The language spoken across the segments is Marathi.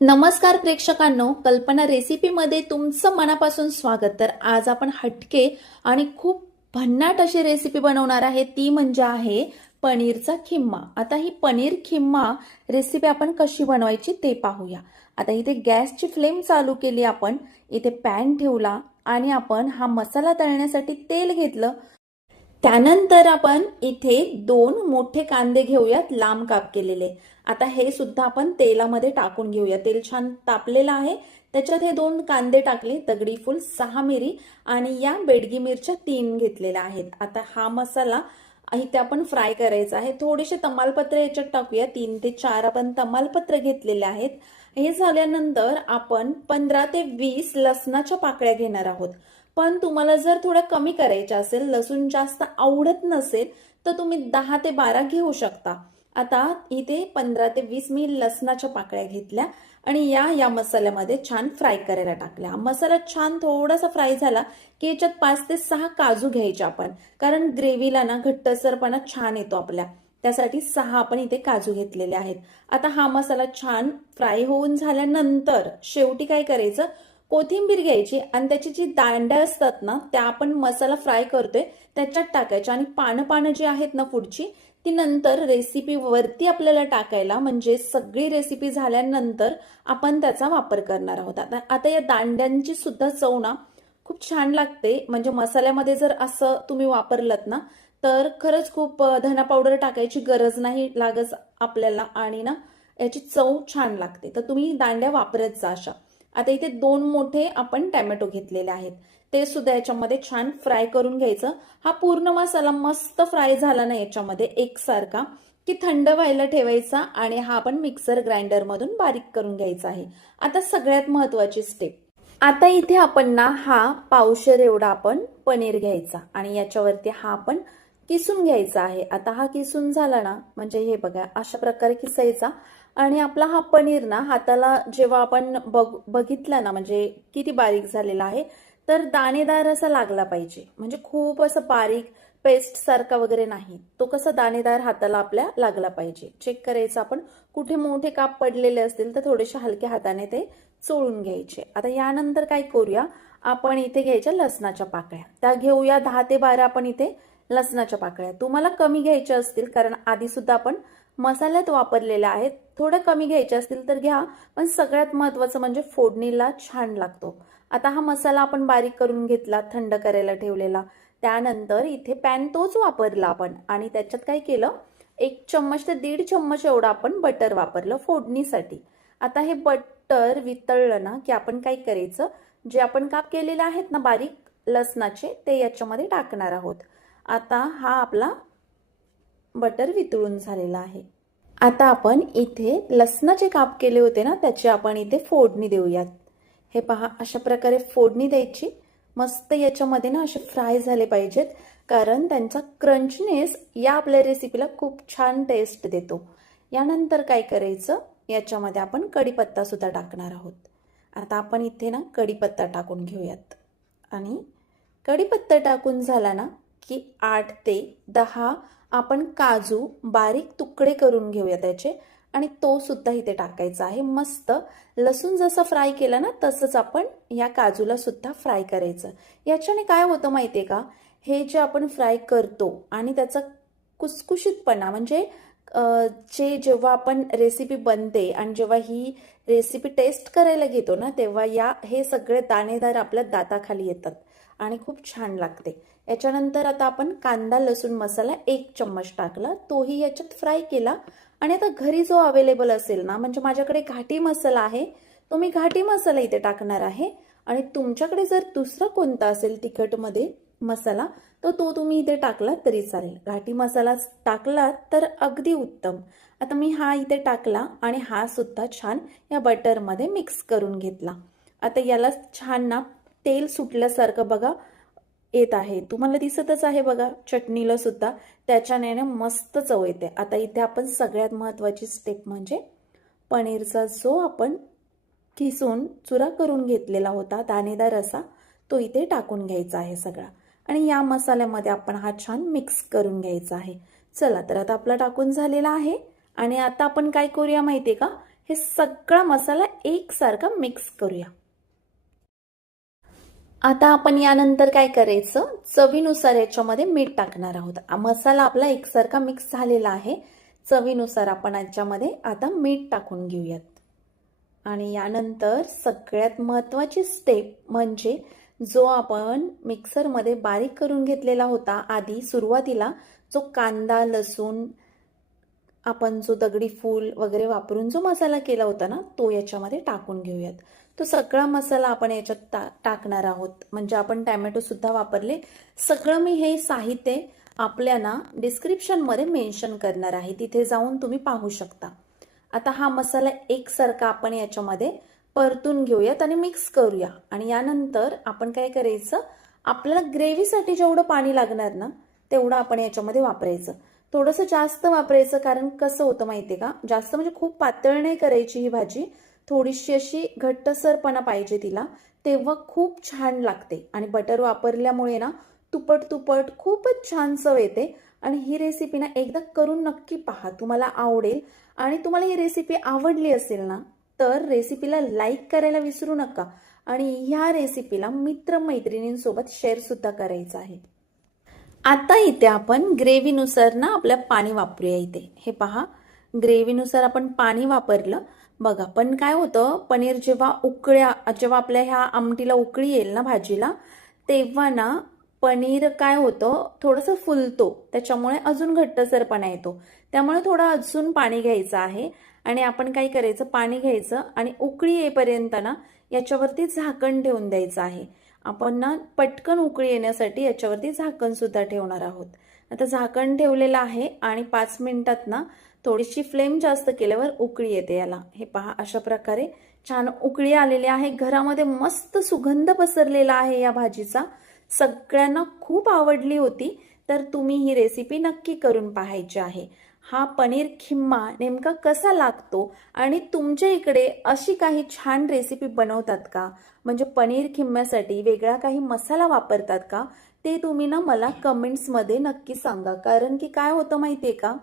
नमस्कार प्रेक्षकांनो कल्पना रेसिपीमध्ये तुमचं मनापासून स्वागत. तर आज आपण हटके आणि खूप भन्नाट अशी रेसिपी बनवणार आहे. ती म्हणजे आहे पनीरचा खिम्मा. आता ही पनीर खिम्मा रेसिपी आपण कशी बनवायची ते पाहूया. आता इथे गॅसची फ्लेम चालू केली आपण. इथे पॅन ठेवला आणि आपण हा मसाला तळण्यासाठी तेल घेतलं. त्यानंतर आपण इथे दोन मोठे कांदे घेऊयात लांब काप केलेले. आता हे सुद्धा आपण तेलामध्ये टाकून घेऊया. तेल छान तापलेलं आहे. त्याच्यात हे दोन कांदे टाकले दगडी फुल सहा मिरी आणि या बेडगी मिरच्या तीन घेतलेल्या आहेत. आता हा मसाला इथे आपण फ्राय करायचा आहे. थोडेसे तमालपत्र याच्यात टाकूया. तीन ते चार आपण तमालपत्र घेतलेले आहेत. हे झाल्यानंतर आपण पंधरा ते वीस लसणाच्या पाकळ्या घेणार आहोत. पण तुम्हाला जर थोडं कमी करायचं असेल लसूण जास्त आवडत नसेल तर तुम्ही दहा ते बारा घेऊ शकता. आता इथे पंधरा ते वीस मी लसणाच्या पाकळ्या घेतल्या आणि या या मसाल्यामध्ये छान फ्राय करायला टाकल्या. मसाला छान थोडासा फ्राय झाला की याच्यात पाच ते सहा काजू घ्यायचे आपण. कारण ग्रेव्हीला ना घट्टसरपणा छान येतो आपल्या. त्यासाठी सहा आपण इथे काजू घेतलेले आहेत. आता हा मसाला छान फ्राय होऊन झाल्यानंतर शेवटी काय करायचं? कोथिंबीर घ्यायची आणि त्याची जी दांड्या असतात ना त्या आपण मसाला फ्राय करतोय त्याच्यात टाकायच्या. आणि पानं पानं जी आहेत ना पुढची ती नंतर रेसिपी वरती आपल्याला टाकायला म्हणजे सगळी रेसिपी झाल्यानंतर आपण त्याचा वापर करणार आहोत. आता आता या दांड्यांची सुद्धा चव ना खूप छान लागते. म्हणजे मसाल्यामध्ये जर असं तुम्ही वापरलं ना तर खरंच खूप धना पावडर टाकायची गरज नाही लागत आपल्याला. आणि ना याची चव छान लागते. तर तुम्ही दांड्या वापरत जा अशा. आता इथे दोन मोठे आपण टॅमॅटो घेतलेले आहेत. ते सुद्धा याच्यामध्ये छान फ्राय करून घ्यायचं. हा पूर्ण मसाला मस्त फ्राय झाला ना याच्यामध्ये एकसारखा. की थंड व्हायला ठेवायचा आणि हा आपण मिक्सर ग्राइंडर मधून बारीक करून घ्यायचा आहे. आता सगळ्यात महत्वाची स्टेप आता इथे आपण ना हा पावशेर एवढा आपण पनीर घ्यायचा आणि याच्यावरती हा आपण किसून घ्यायचा आहे. आता हा किसून झाला ना म्हणजे हे बघा अशा प्रकारे किसायचा. आणि आपला हा पनीर ना हाताला जेव्हा आपण बघ बघितला ना म्हणजे किती बारीक झालेला आहे तर दाणेदार असा लागला पाहिजे. म्हणजे खूप असं बारीक पेस्ट सारखा वगैरे नाही. तो कसा दाणेदार हाताला आपल्या लागला पाहिजे. चेक करायचं आपण. कुठे मोठे काप पडलेले असतील तर थोडेसे हलक्या हाताने ते चोळून घ्यायचे. आता यानंतर काय करूया? आपण इथे घ्यायच्या लसणाच्या पाकळ्या. त्या घेऊया दहा ते बारा आपण इथे लसणाच्या पाकळ्या. तुम्हाला कमी घ्यायच्या असतील कारण आधी सुद्धा आपण मसाल्यात वापरलेल्या आहेत. थोडं कमी घ्यायचे असतील तर घ्या पण सगळ्यात महत्वाचं म्हणजे फोडणीला छान लागतो. आता हा मसाला आपण बारीक करून घेतला थंड करायला ठेवलेला. त्यानंतर इथे पॅन तोच वापरला आपण आणि त्याच्यात काय केलं एक चम्मच ते दीड चम्मच एवढं आपण बटर वापरलं फोडणीसाठी. आता हे बटर वितळलं ना की आपण काय करायचं जे आपण काप केलेले आहेत ना बारीक लसणाचे ते याच्यामध्ये टाकणार आहोत. आता हा आपला बटर वितळून झालेला आहे. आता आपण इथे लसणाचे काप केले होते ना त्याची आपण इथे फोडणी देऊयात. हे पहा अशा प्रकारे फोडणी द्यायची. मस्त याच्यामध्ये ना असे फ्राय झाले पाहिजेत कारण त्यांचा क्रंचनेस या आपल्या रेसिपीला खूप छान टेस्ट देतो. यानंतर काय करायचं? याच्यामध्ये आपण कढीपत्ता सुद्धा टाकणार आहोत. आता आपण इथे ना कढीपत्ता टाकून घेऊयात. आणि कढीपत्ता टाकून झाला ना की आठ ते दहा आपण काजू बारीक तुकडे करून घेऊया त्याचे आणि तो सुद्धा इथे टाकायचा आहे. मस्त लसूण जसं फ्राय केलं ना तसंच आपण या काजूला सुद्धा फ्राय करायचं. याच्याने काय होतं माहितीये का? हे जे आपण फ्राय करतो आणि त्याचा कुसकुशीतपणा म्हणजे जे जेव्हा आपण रेसिपी बनते आणि जेव्हा ही रेसिपी टेस्ट करायला घेतो ना तेव्हा या हे सगळे दाणेदार आपल्या दाताखाली येतात. आणि खूप छान लागते. याच्यानंतर आता आपण कांदा लसूण मसाला एक चम्मच टाकला. तोही याच्यात फ्राय केला. आणि आता घरी जो अवेलेबल असेल ना म्हणजे माझ्याकडे घाटी मसाला आहे तो मी घाटी मसाला इथे टाकणार आहे. आणि तुमच्याकडे जर दुसरा कोणता असेल तिखटमध्ये मसाला तर तो तुम्ही इथे टाकलात तरी चालेल. घाटी मसाला टाकलात तर अगदी उत्तम. आता मी हा इथे टाकला आणि हा सुद्धा छान या बटरमध्ये मिक्स करून घेतला. आता याला छान ना तेल सुटल्यासारखं बघा येत आहे. तुम्हाला दिसतच आहे बघा चटणीला सुद्धा. त्याच्याने ना मस्त चव येते. आता इथे आपण सगळ्यात महत्वाची स्टेप म्हणजे पनीरचा जो आपण किसून चुरा करून घेतलेला होता दाणेदार असा तो इथे टाकून घ्यायचा आहे सगळा. आणि या मसाल्यामध्ये आपण हा छान मिक्स करून घ्यायचा आहे. चला तर आता आपला टाकून झालेला आहे. आणि आता आपण काय करूया माहितीये का? हे सगळा मसाला एकसारखा मिक्स करूया. आता आपण यानंतर काय करायचं? चवीनुसार याच्यामध्ये मीठ टाकणार आहोत. मसाला आपला एकसारखा मिक्स झालेला आहे. चवीनुसार आपण याच्यामध्ये आता मीठ टाकून घेऊयात. आणि यानंतर सगळ्यात महत्त्वाची स्टेप म्हणजे जो आपण मिक्सरमध्ये बारीक करून घेतलेला होता आधी सुरुवातीला जो कांदा लसूण आपण जो दगडी फूल वगैरे वापरून जो मसाला केला होता ना तो याच्यामध्ये टाकून घेऊयात. तो सगळा मसाला आपण याच्यात टा टाकणार आहोत. म्हणजे आपण टॅमॅटोसुद्धा वापरले. सगळं मी हे साहित्य आपल्याला डिस्क्रिप्शनमध्ये मेन्शन करणार आहे. तिथे जाऊन तुम्ही पाहू शकता. आता हा मसाला एकसारखा आपण याच्यामध्ये परतून घेऊयात आणि मिक्स करूया. आणि यानंतर आपण काय करायचं? आपल्याला ग्रेव्हीसाठी जेवढं पाणी लागणार ना तेवढं आपण याच्यामध्ये वापरायचं. थोडंसं जास्त वापरायचं कारण कसं होतं माहितीये का? जास्त म्हणजे खूप पातळ नाही करायची ही भाजी. थोडीशी अशी घट्टसरपणा पाहिजे तिला. तेव्हा खूप छान लागते. आणि बटर वापरल्यामुळे ना तुपट तुपट खूपच छान चव येते. आणि ही रेसिपी ना एकदा करून नक्की पहा. तुम्हाला आवडेल आणि तुम्हाला ही रेसिपी आवडली असेल ना तर रेसिपीला लाईक करायला विसरू नका. आणि ह्या रेसिपीला मित्रमैत्रिणींसोबत शेअरसुद्धा करायचं आहे. आता इथे आपण ग्रेव्हीनुसार ना आपल्या पाणी वापरूया इथे. हे पहा ग्रेव्हीनुसार आपण पाणी वापरलं. बघा पण काय होतं पनीर जेव्हा उकळ्या जेव्हा आपल्या ह्या आमटीला उकळी येईल ना भाजीला तेव्हा ना पनीर काय होतं? थोडंसं फुलतो. त्याच्यामुळे अजून घट्टसरपणा येतो. त्यामुळे थोडं अजून पाणी घ्यायचं आहे. आणि आपण काय करायचं? पाणी घ्यायचं आणि उकळी येईपर्यंत ना याच्यावरती झाकण ठेवून द्यायचं आहे. आपण ना पटकन उकळी येण्यासाठी याच्यावरती झाकणसुद्धा ठेवणार आहोत. आता झाकण ठेवलेलं आहे आणि पाच मिनिटात ना थोडीशी फ्लेम जास्त केल्यावर उकळी येते याला. हे पहा अशा प्रकारे छान उकळी आलेली आहे. घरामध्ये मस्त सुगंध पसरलेला आहे या भाजीचा. सगळ्यांना खूप आवडली होती तर तुम्ही ही रेसिपी नक्की करून पाहायची आहे. हा पनीर खिम्मा नेमका कसा लागतो आणि तुमच्या इकडे अशी काही छान रेसिपी बनवतात का? म्हणजे पनीर खिम्म्यासाठी वेगळा काही मसाला वापरतात का? ते तुम्ही ना मला कमेंट्समध्ये नक्की सांगा. कारण की काय होतं माहितीये का?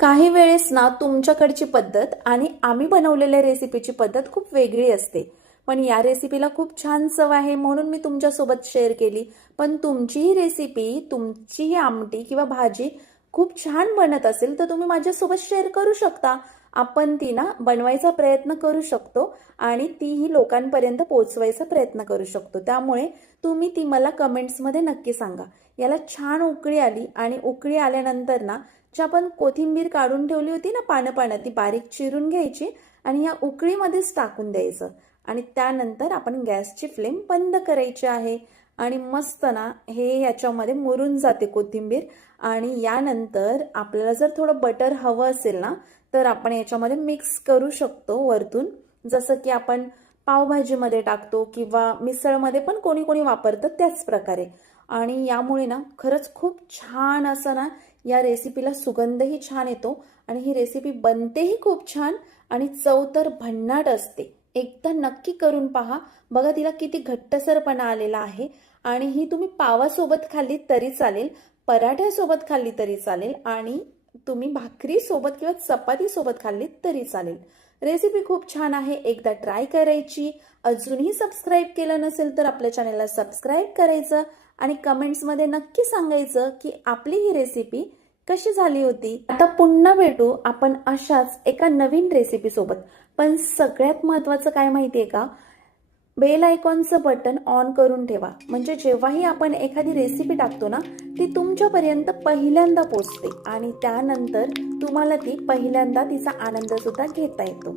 काही वेळेस ना तुमच्याकडची पद्धत आणि आम्ही बनवलेल्या रेसिपीची पद्धत खूप वेगळी असते. पण या रेसिपीला खूप छान चव आहे म्हणून मी तुमच्यासोबत शेअर केली. पण तुमचीही रेसिपी तुमचीही आमटी किंवा भाजी खूप छान बनत असेल तर तुम्ही माझ्यासोबत शेअर करू शकता. आपण ती ना बनवायचा प्रयत्न करू शकतो आणि तीही लोकांपर्यंत पोचवायचा प्रयत्न करू शकतो. त्यामुळे तुम्ही ती मला कमेंट्समध्ये नक्की सांगा. याला छान उकळी आली आणि उकळी आल्यानंतर ना जी आपण कोथिंबीर काढून ठेवली होती ना पानं पानं ती बारीक चिरून घ्यायची आणि या उकळीमध्येच टाकून द्यायचं. आणि त्यानंतर आपण गॅसची फ्लेम बंद करायची आहे. आणि मस्त ना हे याच्यामध्ये मुरून जाते कोथिंबीर. आणि यानंतर आपल्याला जर थोडं बटर हवं असेल ना तर आपण याच्यामध्ये मिक्स करू शकतो वरतून. जसं की आपण पावभाजीमध्ये टाकतो किंवा मिसळमध्ये पण कोणी कोणी वापरतं त्याच प्रकारे. आणि यामुळे ना खरंच खूप छान असं ना या रेसिपीला सुगंधही छान येतो. आणि ही रेसिपी बनतेही खूप छान आणि चव तर भन्नाट असते. एकदा नक्की करून पहा. बघा तिला किती घट्टसरपणा आलेला आहे. आणि ही तुम्ही पावासोबत खाल्ली तरी चालेल पराठ्यासोबत खाल्ली तरी चालेल आणि तुम्ही भाकरीसोबत किंवा चपातीसोबत खाल्ली तरी चालेल. रेसिपी खूप छान आहे. एकदा ट्राय करायची. अजूनही सबस्क्राईब केलं नसेल तर आपल्या चॅनलला सबस्क्राईब करायचं आणि कमेंट्समध्ये नक्की सांगायचं की आपली ही रेसिपी कशी झाली होती? आता पुन्हा भेटू आपण अशाच एका नवीन रेसिपी सोबत. पण सगळ्यात महत्वाचं काय माहितीये का? बेल आयकॉनचं बटन ऑन करून ठेवा. म्हणजे जेव्हाही आपण एखादी रेसिपी टाकतो ना ती तुमच्यापर्यंत पहिल्यांदा पोचते आणि त्यानंतर तुम्हाला ती पहिल्यांदा तिचा आनंद सुद्धा घेता येतो.